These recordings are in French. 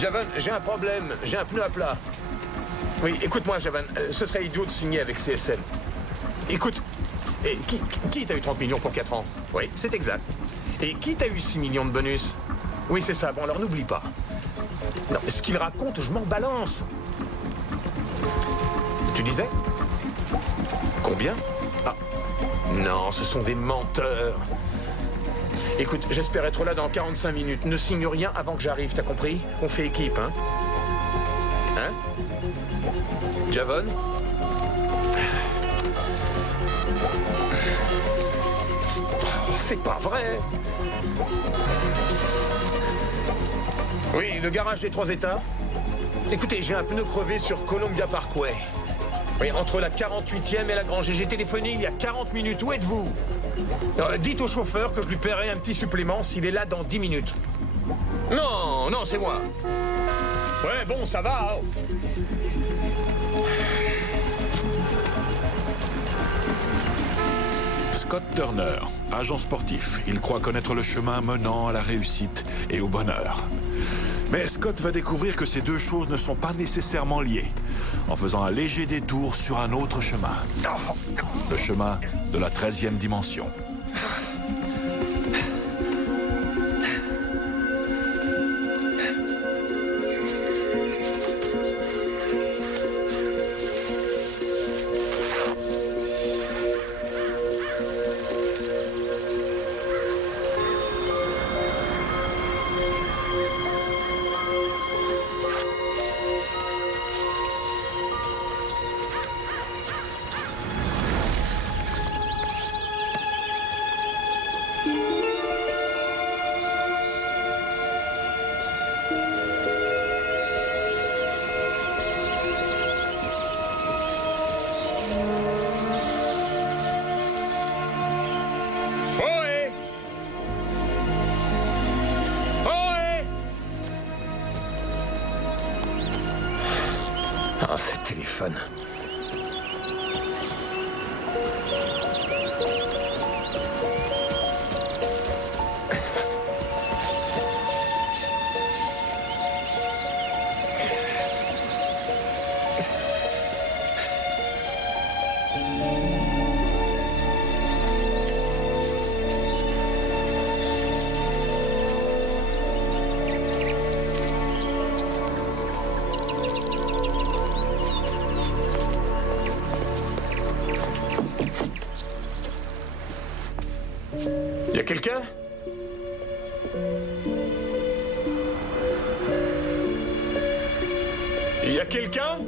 Javan, j'ai un problème. J'ai un pneu à plat. Oui, écoute-moi, Javan. Ce serait idiot de signer avec CSM. Écoute, et qui t'a eu 30 millions pour 4 ans? Oui, c'est exact. Et qui t'a eu 6 millions de bonus? Oui, c'est ça. Bon, alors n'oublie pas. Non, ce qu'il raconte, je m'en balance. Tu disais? Combien? Ah. Non, ce sont des menteurs. Écoute, j'espère être là dans 45 minutes. Ne signe rien avant que j'arrive, t'as compris? On fait équipe, hein? Hein? Javon? C'est pas vrai. Oui, le garage des 3 états. Écoutez, j'ai un pneu crevé sur Columbia Parkway. Oui, entre la 48e et la Grange. J'ai téléphoné il y a 40 minutes. Où êtes-vous? Dites au chauffeur que je lui paierai un petit supplément s'il est là dans 10 minutes. Non, non, c'est moi. Ouais, bon, ça va. Scott Turner, agent sportif. Il croit connaître le chemin menant à la réussite et au bonheur. Mais Scott va découvrir que ces deux choses ne sont pas nécessairement liées, en faisant un léger détour sur un autre chemin. Le chemin de la 13e dimension. Ah, ce téléphone. Y'a quelqu'un? Y'a quelqu'un?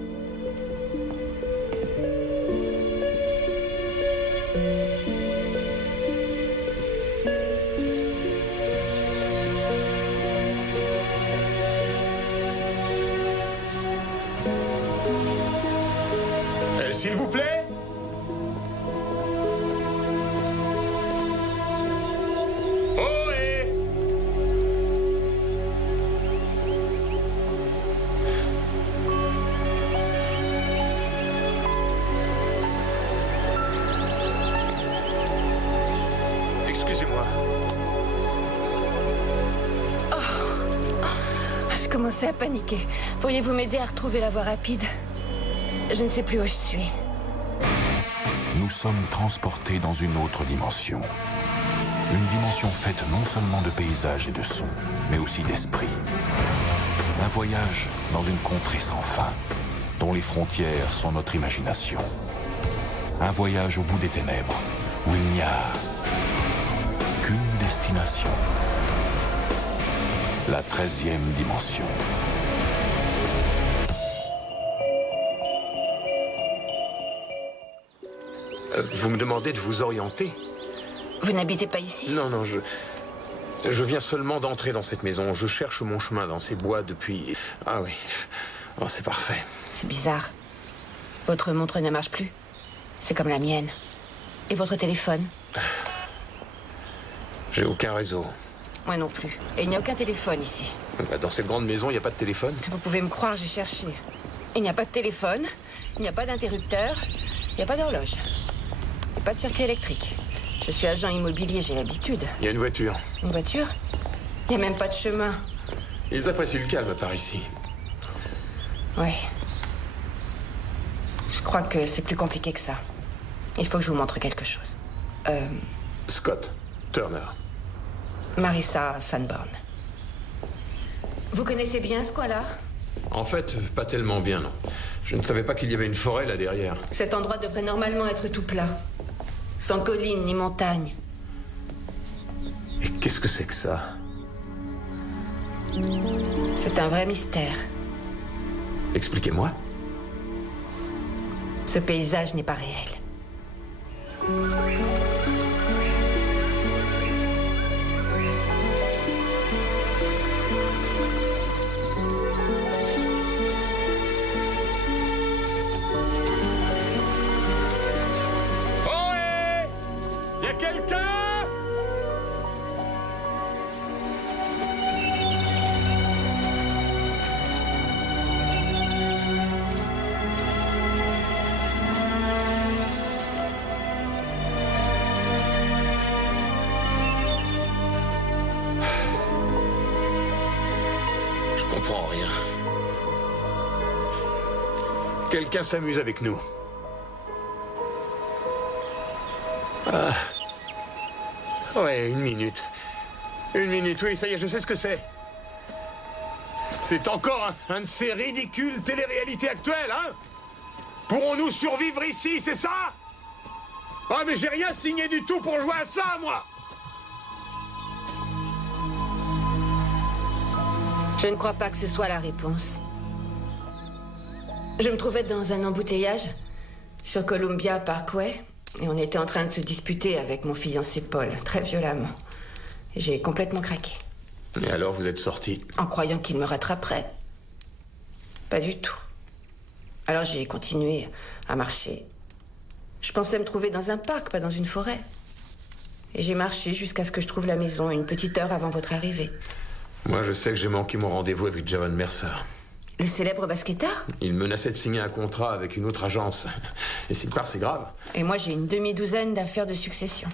S'il vous plaît? Excusez-moi. Oh, je commençais à paniquer. Pourriez-vous m'aider à retrouver la voie rapide? Je ne sais plus où je suis. Nous sommes transportés dans une autre dimension. Une dimension faite non seulement de paysages et de sons, mais aussi d'esprit. Un voyage dans une contrée sans fin, dont les frontières sont notre imagination. Un voyage au bout des ténèbres, où il n'y a qu'une destination. La 13e dimension. Vous me demandez de vous orienter? Vous n'habitez pas ici? Non, non, je viens seulement d'entrer dans cette maison. Je cherche mon chemin dans ces bois depuis... Ah oui, oh, c'est parfait. C'est bizarre. Votre montre ne marche plus. C'est comme la mienne. Et votre téléphone? J'ai aucun réseau. Moi non plus. Et il n'y a aucun téléphone ici. Dans cette grande maison, il n'y a pas de téléphone? Vous pouvez me croire, j'ai cherché. Il n'y a pas de téléphone, il n'y a pas d'interrupteur, il n'y a pas d'horloge. Il n'y a pas de circuit électrique. Je suis agent immobilier, j'ai l'habitude. Il y a une voiture. Une voiture? Il n'y a même pas de chemin. Ils apprécient le calme par ici. Oui. Je crois que c'est plus compliqué que ça. Il faut que je vous montre quelque chose. Scott Turner. Marissa Sanborn. Vous connaissez bien ce coin-là? En fait, pas tellement bien, non. Je ne savais pas qu'il y avait une forêt là derrière. Cet endroit devrait normalement être tout plat. Sans collines ni montagnes. Et qu'est-ce que c'est que ça? C'est un vrai mystère. Expliquez-moi. Ce paysage n'est pas réel. Ohé! Y a quelqu'un? Je comprends rien. Quelqu'un s'amuse avec nous. Ah. Ouais, une minute. Une minute, oui, ça y est, je sais ce que c'est. C'est encore un de ces ridicules téléréalités actuelles, hein? Pourrons-nous survivre ici, c'est ça? Ah, mais j'ai rien signé du tout pour jouer à ça, moi! Je ne crois pas que ce soit la réponse. Je me trouvais dans un embouteillage sur Columbia Parkway et on était en train de se disputer avec mon fiancé Paul, très violemment. J'ai complètement craqué. Et alors, vous êtes sorti? En croyant qu'il me rattraperait. Pas du tout. Alors j'ai continué à marcher. Je pensais me trouver dans un parc, pas dans une forêt. Et j'ai marché jusqu'à ce que je trouve la maison, une petite heure avant votre arrivée. Moi, je sais que j'ai manqué mon rendez-vous avec Javon Mercer. Le célèbre basketteur? Il menaçait de signer un contrat avec une autre agence. Et s'il part, c'est grave. Et moi, j'ai une demi-douzaine d'affaires de succession.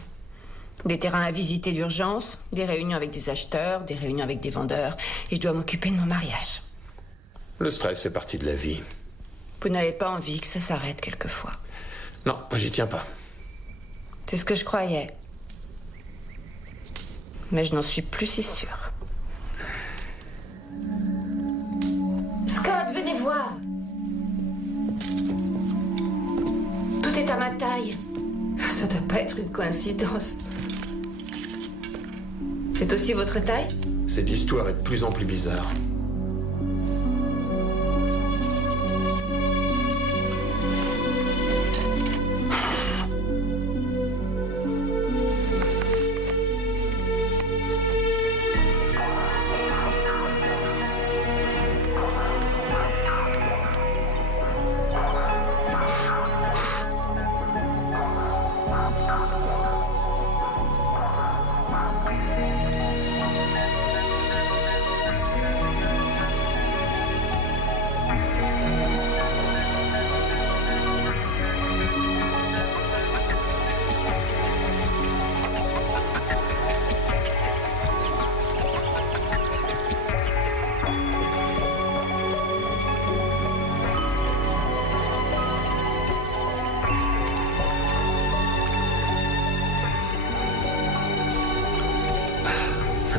Des terrains à visiter d'urgence, des réunions avec des acheteurs, des réunions avec des vendeurs. Et je dois m'occuper de mon mariage. Le stress fait partie de la vie. Vous n'avez pas envie que ça s'arrête quelquefois? Non, j'y tiens pas. C'est ce que je croyais. Mais je n'en suis plus si sûre. Scott, venez voir. Tout est à ma taille. Ça doit pas être une coïncidence. C'est aussi votre taille? Cette histoire est de plus en plus bizarre.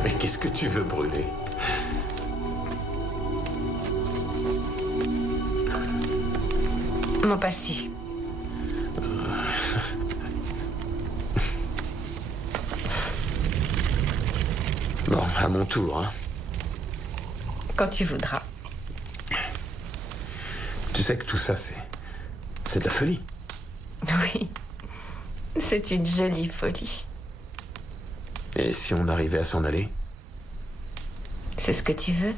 Mais qu'est-ce que tu veux brûler? Mon passé. Bon, à mon tour, hein. Quand tu voudras. Tu sais que tout ça, c'est de la folie. Oui. C'est une jolie folie. Et si on arrivait à s'en aller? C'est ce que tu veux?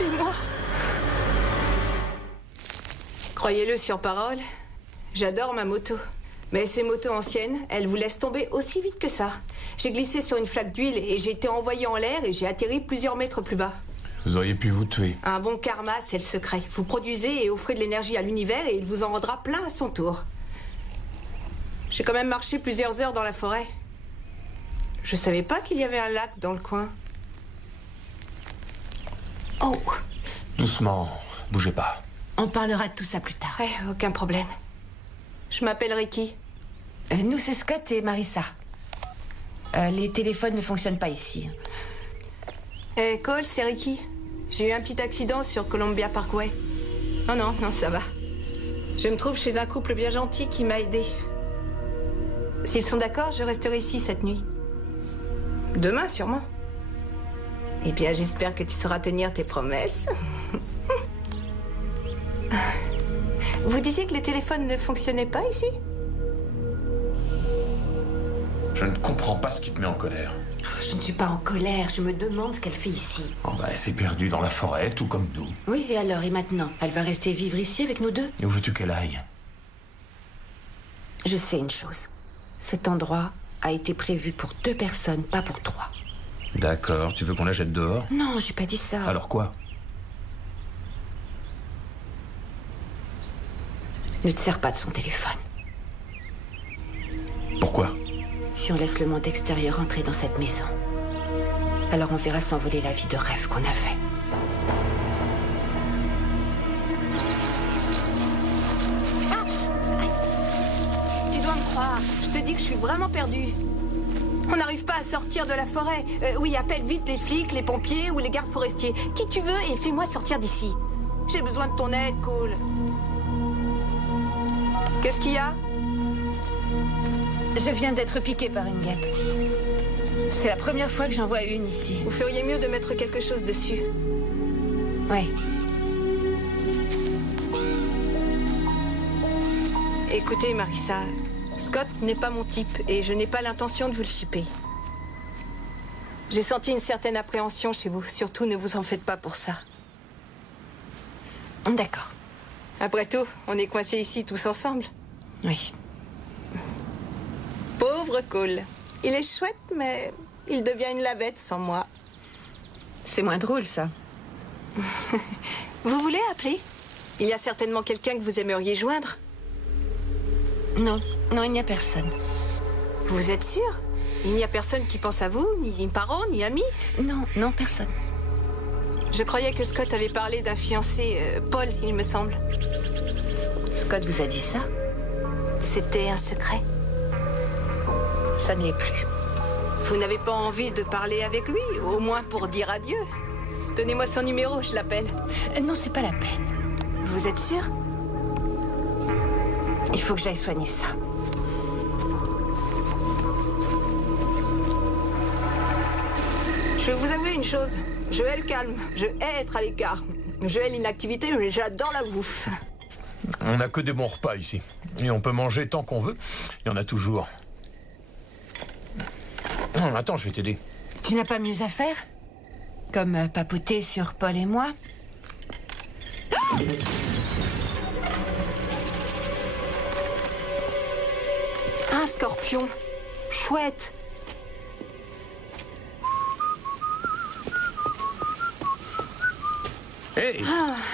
Aidez-moi. Croyez-le sur parole, j'adore ma moto. Mais ces motos anciennes, elles vous laissent tomber aussi vite que ça. J'ai glissé sur une flaque d'huile et j'ai été envoyé en l'air et j'ai atterri plusieurs mètres plus bas. Vous auriez pu vous tuer. Un bon karma, c'est le secret. Vous produisez et offrez de l'énergie à l'univers et il vous en rendra plein à son tour. J'ai quand même marché plusieurs heures dans la forêt. Je savais pas qu'il y avait un lac dans le coin. Oh! Doucement, bougez pas. On parlera de tout ça plus tard. Ouais, aucun problème. Je m'appelle Ricky. Nous, c'est Scott et Marissa. Les téléphones ne fonctionnent pas ici. Cole, c'est Ricky. J'ai eu un petit accident sur Columbia Parkway. Non, ça va. Je me trouve chez un couple bien gentil qui m'a aidé. S'ils sont d'accord, je resterai ici cette nuit. Demain, sûrement. Eh bien, j'espère que tu sauras tenir tes promesses. Vous disiez que les téléphones ne fonctionnaient pas ici? Je ne comprends pas ce qui te met en colère. Je ne suis pas en colère, je me demande ce qu'elle fait ici. Oh bah, elle s'est perdue dans la forêt, tout comme nous. Oui, et alors, et maintenant? Elle va rester vivre ici avec nous deux? Et où veux-tu qu'elle aille? Je sais une chose. Cet endroit a été prévu pour 2 personnes, pas pour 3. D'accord, tu veux qu'on la jette dehors? Non, j'ai pas dit ça. Alors quoi? Ne te sers pas de son téléphone. Pourquoi? Si on laisse le monde extérieur entrer dans cette maison, alors on verra s'envoler la vie de rêve qu'on avait. Tu dois me croire. Je te dis que je suis vraiment perdue. On n'arrive pas à sortir de la forêt. Oui, appelle vite les flics, les pompiers ou les gardes forestiers. Qui tu veux et fais-moi sortir d'ici. J'ai besoin de ton aide, Cole. Qu'est-ce qu'il y a? Je viens d'être piquée par une guêpe. C'est la première fois que j'en vois une ici. Vous feriez mieux de mettre quelque chose dessus. Oui. Écoutez, Marissa, Scott n'est pas mon type et je n'ai pas l'intention de vous le shipper. J'ai senti une certaine appréhension chez vous. Surtout, ne vous en faites pas pour ça. D'accord. Après tout, on est coincés ici tous ensemble. Oui. Pauvre Cole. Il est chouette, mais il devient une lavette sans moi. C'est moins drôle, ça. Vous voulez appeler? Il y a certainement quelqu'un que vous aimeriez joindre. Non, il n'y a personne. Vous êtes sûr? Il n'y a personne qui pense à vous, ni parents, ni amis? Non, personne. Je croyais que Scott avait parlé d'un fiancé, Paul, il me semble. Scott vous a dit ça? C'était un secret. Ça ne l'est plus. Vous n'avez pas envie de parler avec lui, au moins pour dire adieu? Donnez-moi son numéro, je l'appelle. Non, c'est pas la peine. Vous êtes sûr? Il faut que j'aille soigner ça. Je vais vous avouer une chose. Je hais le calme. Je hais être à l'écart. Je hais l'inactivité, mais j'adore la bouffe. On n'a que des bons repas ici. Et on peut manger tant qu'on veut. Il y en a toujours. Attends, je vais t'aider. Tu n'as pas mieux à faire? Comme papoter sur Paul et moi? Un scorpion. Chouette. Hey!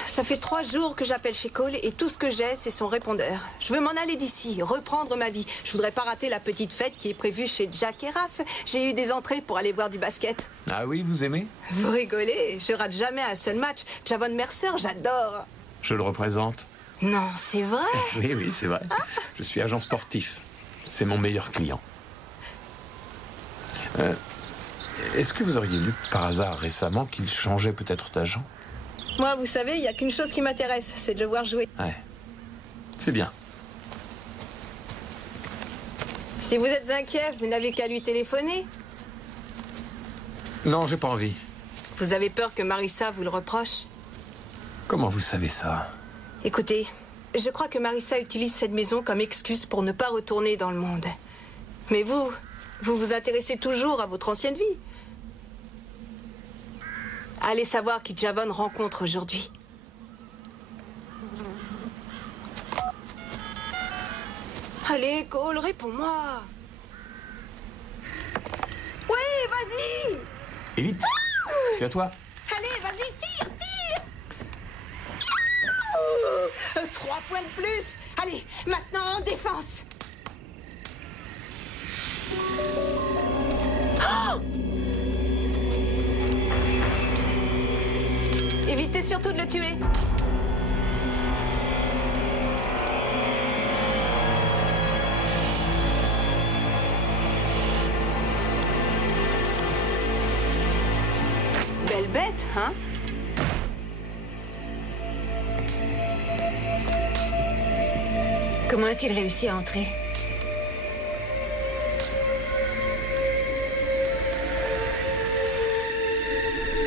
Ça fait 3 jours que j'appelle chez Cole et tout ce que j'ai, c'est son répondeur. Je veux m'en aller d'ici, reprendre ma vie. Je voudrais pas rater la petite fête qui est prévue chez Jack et Raph. J'ai eu des entrées pour aller voir du basket. Ah oui, vous aimez? Vous rigolez, je rate jamais un seul match. Javon Mercer, j'adore. Je le représente. Non, c'est vrai? Oui, c'est vrai. Je suis agent sportif. C'est mon meilleur client. Est-ce que vous auriez lu par hasard récemment qu'il changeait peut-être d'agent? Moi, vous savez, il n'y a qu'une chose qui m'intéresse, c'est de le voir jouer. Ouais. C'est bien. Si vous êtes inquiet, vous n'avez qu'à lui téléphoner. Non, j'ai pas envie. Vous avez peur que Marissa vous le reproche? Comment vous savez ça? Écoutez, je crois que Marissa utilise cette maison comme excuse pour ne pas retourner dans le monde. Mais vous vous intéressez toujours à votre ancienne vie. Allez savoir qui Javon rencontre aujourd'hui. Allez, Cole, réponds-moi. Oui, vas-y. Et vite, c'est à toi. Allez, vas-y, tire. 3 points de plus. Allez, maintenant en défense. Oh! Évitez surtout de le tuer. Belle bête, hein? Comment a-t-il réussi à entrer?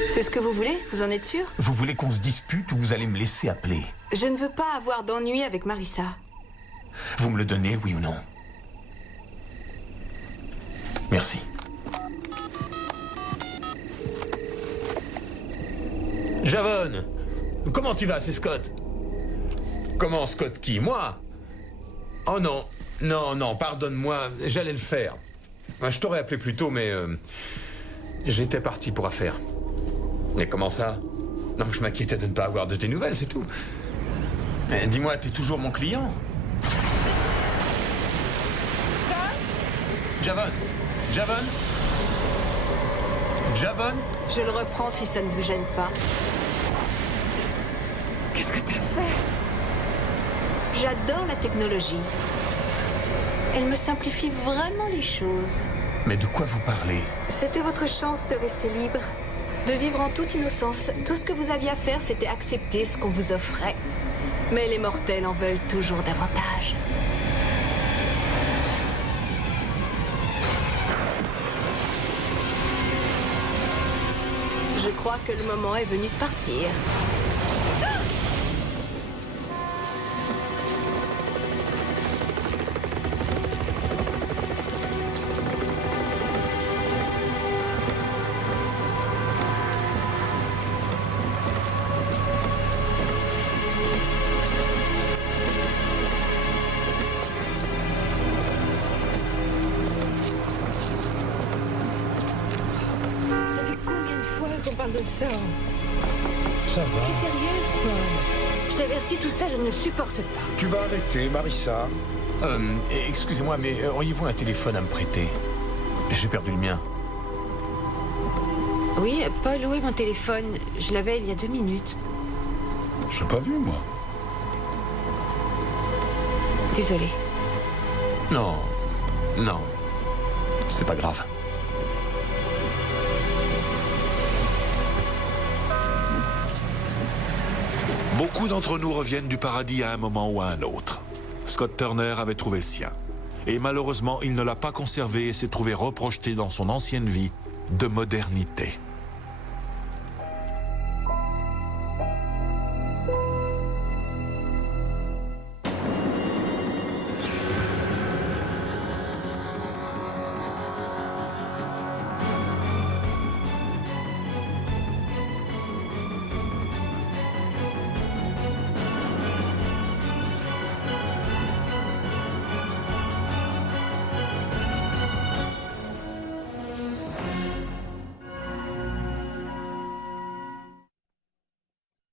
C'est ce que vous voulez? Vous en êtes sûr? Vous voulez qu'on se dispute ou vous allez me laisser appeler? Je ne veux pas avoir d'ennui avec Marissa. Vous me le donnez, oui ou non? Merci. Javon, comment tu vas, c'est Scott. Comment Scott qui? Moi? Oh non, non, pardonne-moi, j'allais le faire. Je t'aurais appelé plus tôt, mais j'étais parti pour affaire. Mais comment ça? Non, je m'inquiétais de ne pas avoir de tes nouvelles, c'est tout. Dis-moi, t'es toujours mon client? Scott? Javon? Je le reprends si ça ne vous gêne pas. Qu'est-ce que t'as fait? J'adore la technologie. Elle me simplifie vraiment les choses. Mais de quoi vous parlez? C'était votre chance de rester libre, de vivre en toute innocence. Tout ce que vous aviez à faire, c'était accepter ce qu'on vous offrait. Mais les mortels en veulent toujours davantage. Je crois que le moment est venu de partir. Ça fait combien de fois qu'on parle de ça? Ça Je va. suis sérieuse, Paul. Je t'avertis, tout ça, je ne supporte pas. Tu vas arrêter, Marissa. Excusez-moi, mais auriez-vous un téléphone à me prêter? J'ai perdu le mien. Oui, Paul, où est mon téléphone? Je l'avais il y a 2 minutes. J'ai pas vu, moi. Désolée. Non, c'est pas grave. Beaucoup d'entre nous reviennent du paradis à un moment ou à un autre. Scott Turner avait trouvé le sien. Et malheureusement, il ne l'a pas conservé et s'est trouvé reprojeté dans son ancienne vie de modernité.